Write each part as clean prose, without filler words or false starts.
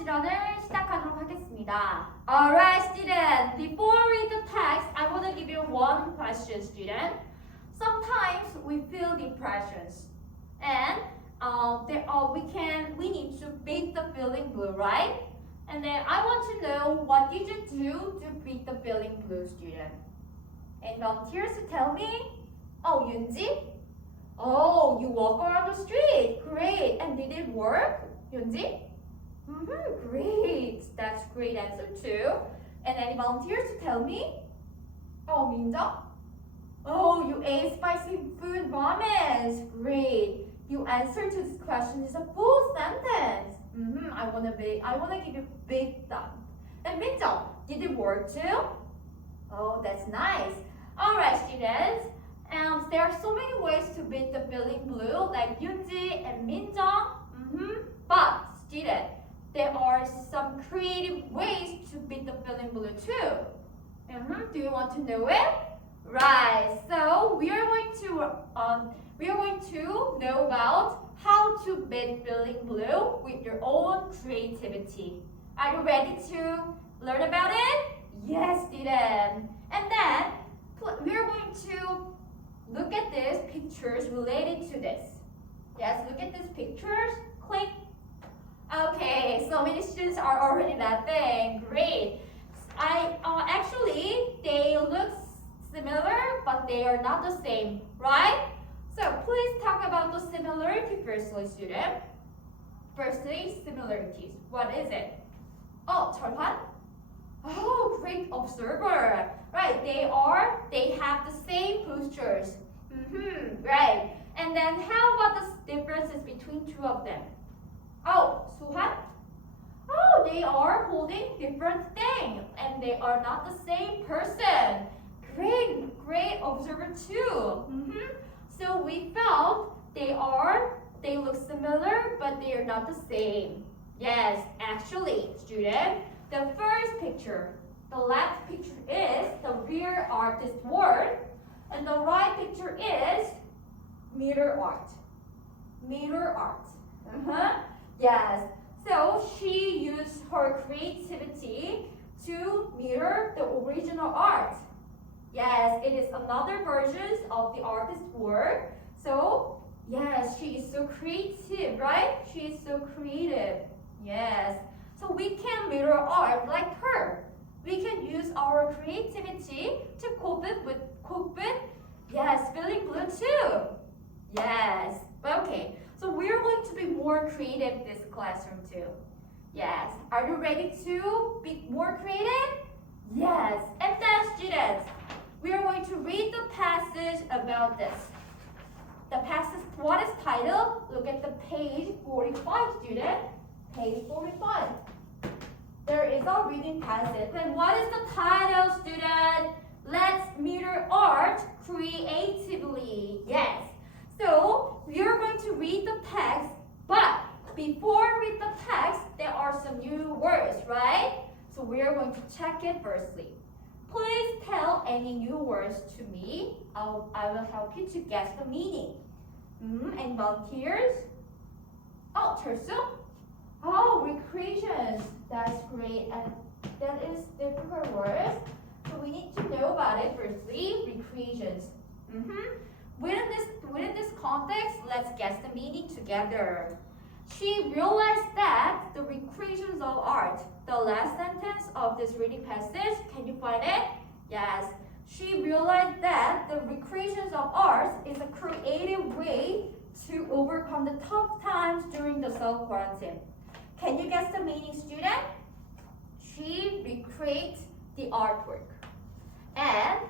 실연을 시작하도록 하겠습니다. Alright, student. Before we read the text, I want to give you one question, student. Sometimes we feel depressions, and we need to beat the feeling blue, right? And then I want to know what did you do to beat the feeling blue, student? Any volunteers to tell me? Oh, Yunji? Oh, you walk around the street. Great. And did it work, Yunji? Great. That's great answer too. And any volunteers to tell me? Oh, Minja? Oh, you ate spicy food ramen. Great. You answered to this question is a full sentence. I wanna give you a big thumb. And Minja, did it work too? Oh, that's nice. Alright, students. There are so many ways to beat the feeling blue, like Yunji and Minja. But, student, there are some creative ways to beat the feeling blue too. Do you want to know it? Right. So we are going to know about how to beat feeling blue with your own creativity. Are you ready to learn about it? Yes, student. And then we are going to look at these pictures related to this. Yes, look at these pictures. Click. Okay, so many students are already laughing. Great. Actually, they look similar, but they are not the same, right? So please talk about the similarity firstly, student. Firstly, similarities. What is it? Oh, Charhan? Oh, great observer. Right, they have the same postures. Right. And then how about the differences between two of them? Oh, Suhan? Oh, they are holding different things and they are not the same person. Great observer too. So we felt they look similar, but they are not the same. Yes, actually, student, the first picture, the left picture is the real artist work, and the right picture is mirror art. Mirror art. Yes. So she used her creativity to mirror the original art. Yes, it is another version of the artist's work. So, yes, she is so creative, right? She is so creative. Yes. So we can mirror art like her. We can use our creativity to cope with, yes, feeling blue too. Yes. Okay. So we're going to be more creative this classroom too. Yes. Are you ready to be more creative? Yes. And then, students, we are going to read the passage about this. The passage, what is titled? Look at the page 45, student. Page 45. There is a reading passage. And what is the title, student? Let's mirror art creatively. Yes. So, we are going to read the text, but before we read the text, there are some new words, right? So, we are going to check it firstly. Please tell any new words to me. I will help you to guess the meaning. And volunteers? Oh, Tersu? Oh, recreations. That's great. And that is difficult words. So we need to know about it firstly. Recreations. Within this context, let's guess the meaning together. She realized that the recreations of art, the last sentence of this reading passage, can you find it? Yes. She realized that the recreations of art is a creative way to overcome the tough times during the self-quarantine. Can you guess the meaning, student? She recreates the artwork. And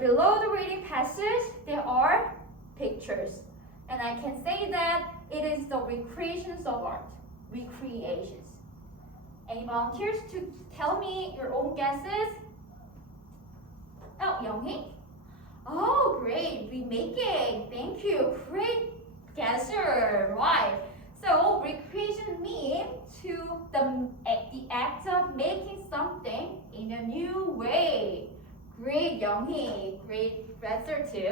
below the reading passage, there are pictures. And I can say that it is the recreations of art. Recreations. Any volunteers to tell me your own guesses? Oh, Younghee? Oh, great. Remaking. Thank you. Great guesser. Right. So, recreation means the act of making something in a new way. Great, Younghee. Great answer too.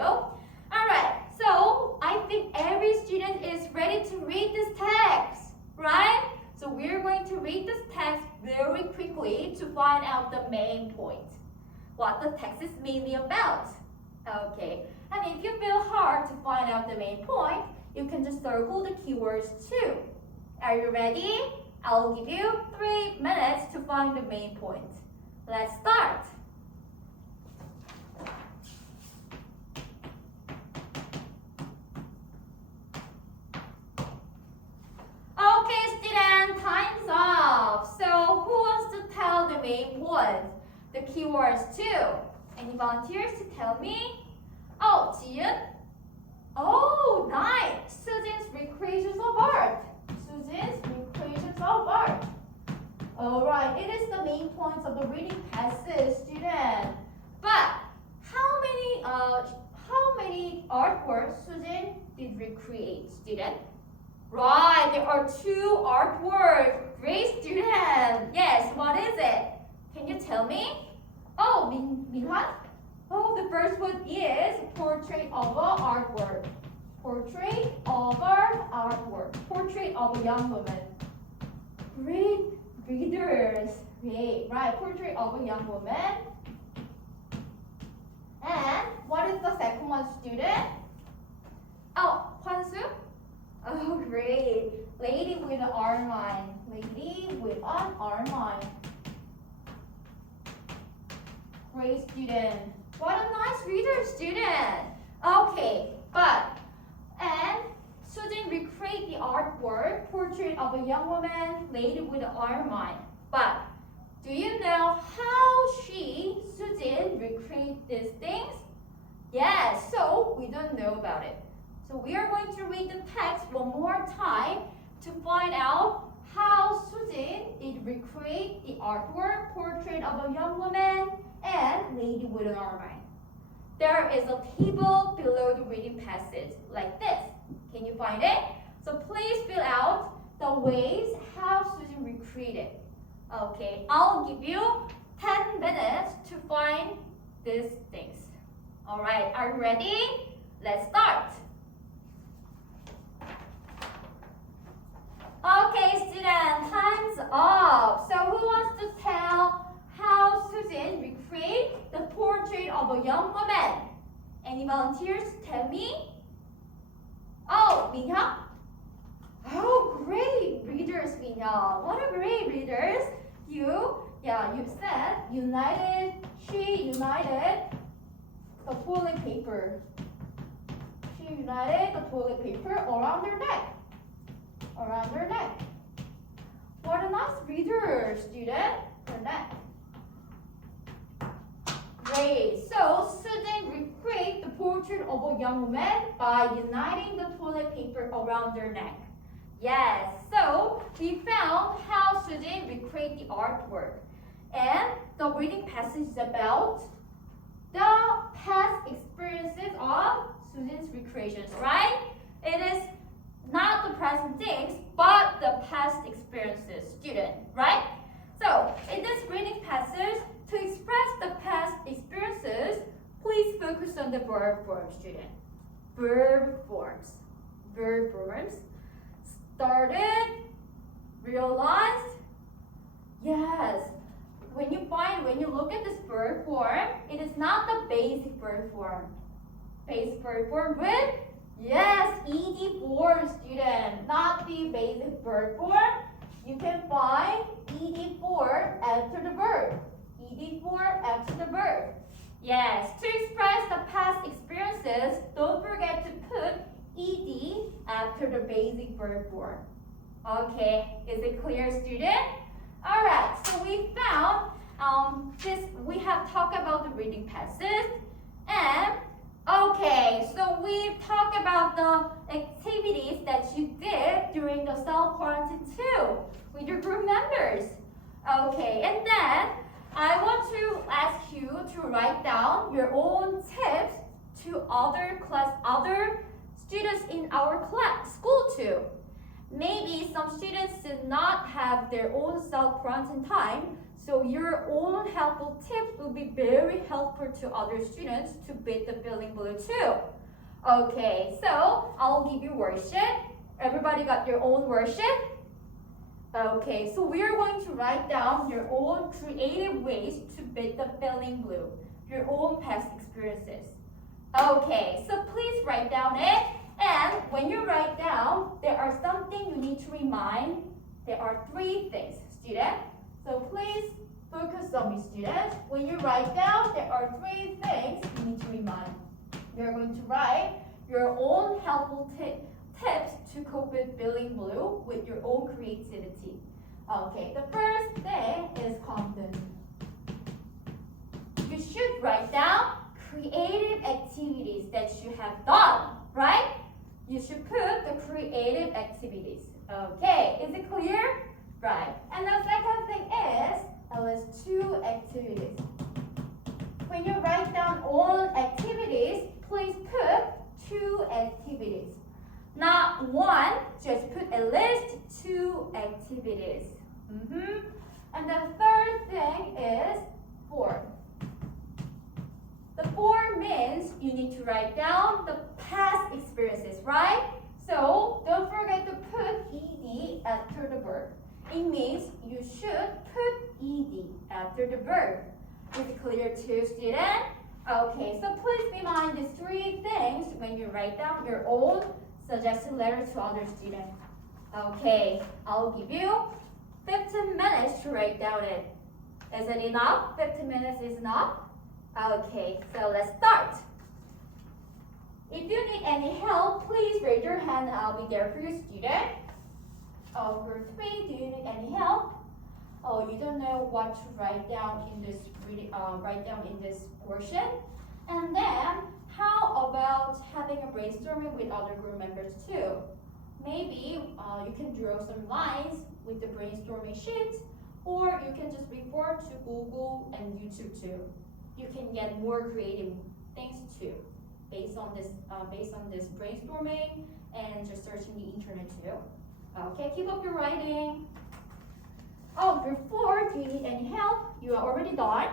Alright, so I think every student is ready to read this text, right? So we're going to read this text quickly to find out the main point, what the text is mainly about. Okay, and if you feel hard to find out the main point, you can just circle the keywords too. Are you ready? I'll give you 3 minutes to find the main point. Let's start. Okay, student, time's up. So who wants to tell the main point? The keywords too. Any volunteers to tell me? Oh, Jiyoon? Oh, nice. Susan's recreations of art. Susan's recreations of art. Alright, it is the main points of the reading passage, student. But how many artworks Susan did recreate, student? Right, there are 2 artworks. Great, student. Yes, what is it? Can you tell me? Oh, Minhan? Oh, the first one is portrait of an artwork. Portrait of an artwork. Portrait of a young woman. Great readers. Great, right? Portrait of a young woman. And what is the second one, student? Oh, Hwansu? Oh, great. Lady with an ermine. Lady with an ermine. Great, student. What a nice reader, student. Okay, and Susan recreate the artwork, portrait of a young woman, lady with an ermine. But do you know how Susan recreate these things? Yes, so we don't know about it. So we are going to read the text one more time to find out how Susan did recreate the artwork, portrait of a young woman, and lady with an ermine. There is a table below the reading passage like this. Can you find it? So please fill out the ways how Susan recreated. Okay, I'll give you 10 minutes to find these things. Alright, are you ready? Let's start. Okay, student, time's up. So who wants to tell how Susan recreate the portrait of a young woman? Any volunteers tell me? Oh, Minhyuk? Oh, great readers, Minhyuk. What a great readers. You said she united the toilet paper. She united the toilet paper around her neck. Around her neck. What a nice reader, student. Her neck. Great. So Susan recreate the portrait of a young woman by uniting the toilet paper around her neck. Yes. So we found how Susan recreate the artwork. And the reading passage is about the past experiences of Susan's recreations, right? It is not the present things, but the past experiences, student, right? So, in this reading passage, to express the past experiences, please focus on the verb forms, student. Verb forms. Verb forms. Started, realized. Yes. When you look at this verb form, it is not the basic verb form. Basic verb form with, yes, ed form, student, not the basic verb form. You can find ed form after the verb. Ed form after the verb. Yes, to express the past experiences, don't forget to put ed after the basic verb form. Okay, is it clear, student? Alright, so we found we have talked about the reading passage, and okay, so we've talked about the activities that you did during the self-quarantine too with your group members. Okay, and then I want to ask you to write down your own tips to other students in our school too. Maybe some students did not have their own self-quarantine time, so your own helpful tips will be very helpful to other students to beat the feeling blue too. Okay, so I'll give you worksheet. Everybody got your own worksheet? Okay, so we are going to write down your own creative ways to beat the feeling blue, your own past experiences. Okay, so please write down it. And when you write down, there are something you need to remind. There are 3 things, student. So please focus on me, student. When you write down, there are 3 things you need to remind. You're going to write your own helpful tips to cope with feeling blue with your own creativity. Okay, the first thing is confidence. You should write down creative activities that you have done, right? You should put the creative activities. Okay, is it clear? Right. And the second thing is, list 2 activities. When you write down all activities, please put 2 activities. Not 1, just put a list 2 activities. And the third thing is 4. The 4 means you need to write down the past experiences, right? So don't forget to put ed after the verb. It means you should put ed after the verb. Is it clear too, student? Okay, so please remind these 3 things when you write down your own suggested letter to other students. Okay, I'll give you 15 minutes to write down it. Is it enough? 15 minutes is enough? Okay, so let's start. If you need any help, please raise your hand and I'll be there for you, student. Group 3, do you need any help? Oh, you don't know what to write down in this portion? And then, how about having a brainstorming with other group members too? Maybe you can draw some lines with the brainstorming sheet, or you can just refer to Google and YouTube too. You can get more creative things too, based on this brainstorming and just searching the internet too. Okay, keep up your writing. Group 4, do you need any help? You are already done.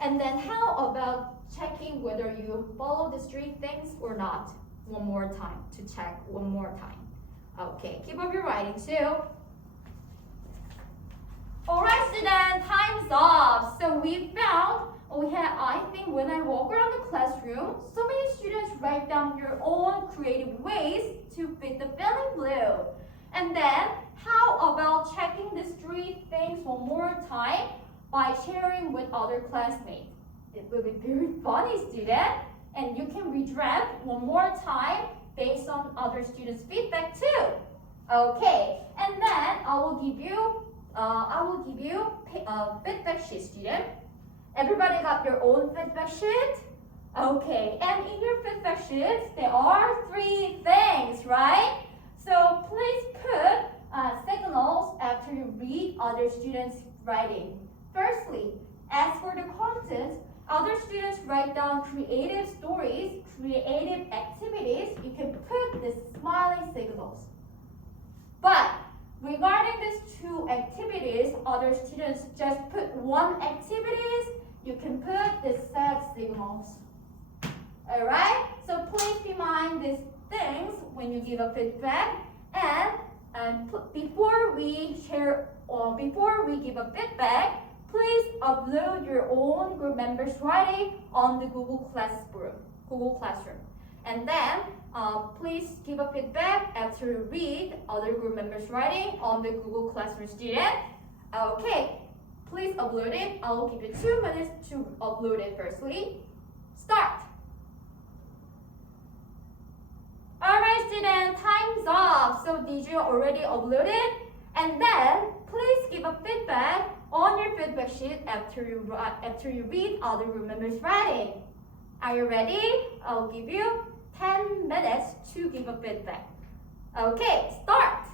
And then how about checking whether you follow these 3 things or not? One more time to check one more time. Okay, keep up your writing too. Alright, students, time's up. So I think when I walk around the classroom, so many students write down your own creative ways to fit the feeling blue. And then, how about checking these 3 things one more time by sharing with other classmates? It will be very funny, student. And you can redraft one more time based on other students' feedback too. Okay, and then I will give you a feedback sheet, student. Everybody got your own feedback sheet? Okay, and in your feedback sheet, there are 3 things, right? So please put signals after you read other students' writing. Firstly, as for the content, other students write down creative stories, creative activities. You can put the smiley signals. But regarding these 2 activities, other students just put 1 activities. You can put the sad signals. Alright? So please remind these things when you give a feedback. And before we give a feedback, please upload your own group members' writing on the Google Classroom. And then please give a feedback after you read other group members' writing on the Google Classroom, student. Okay, please upload it. I will give you 2 minutes to upload it firstly. Start. Alright, student, time's up. So did you already upload it? And then please give a feedback on your feedback sheet after you read other group members' writing. Are you ready? I'll give you 10 minutes to give a feedback. Okay, start.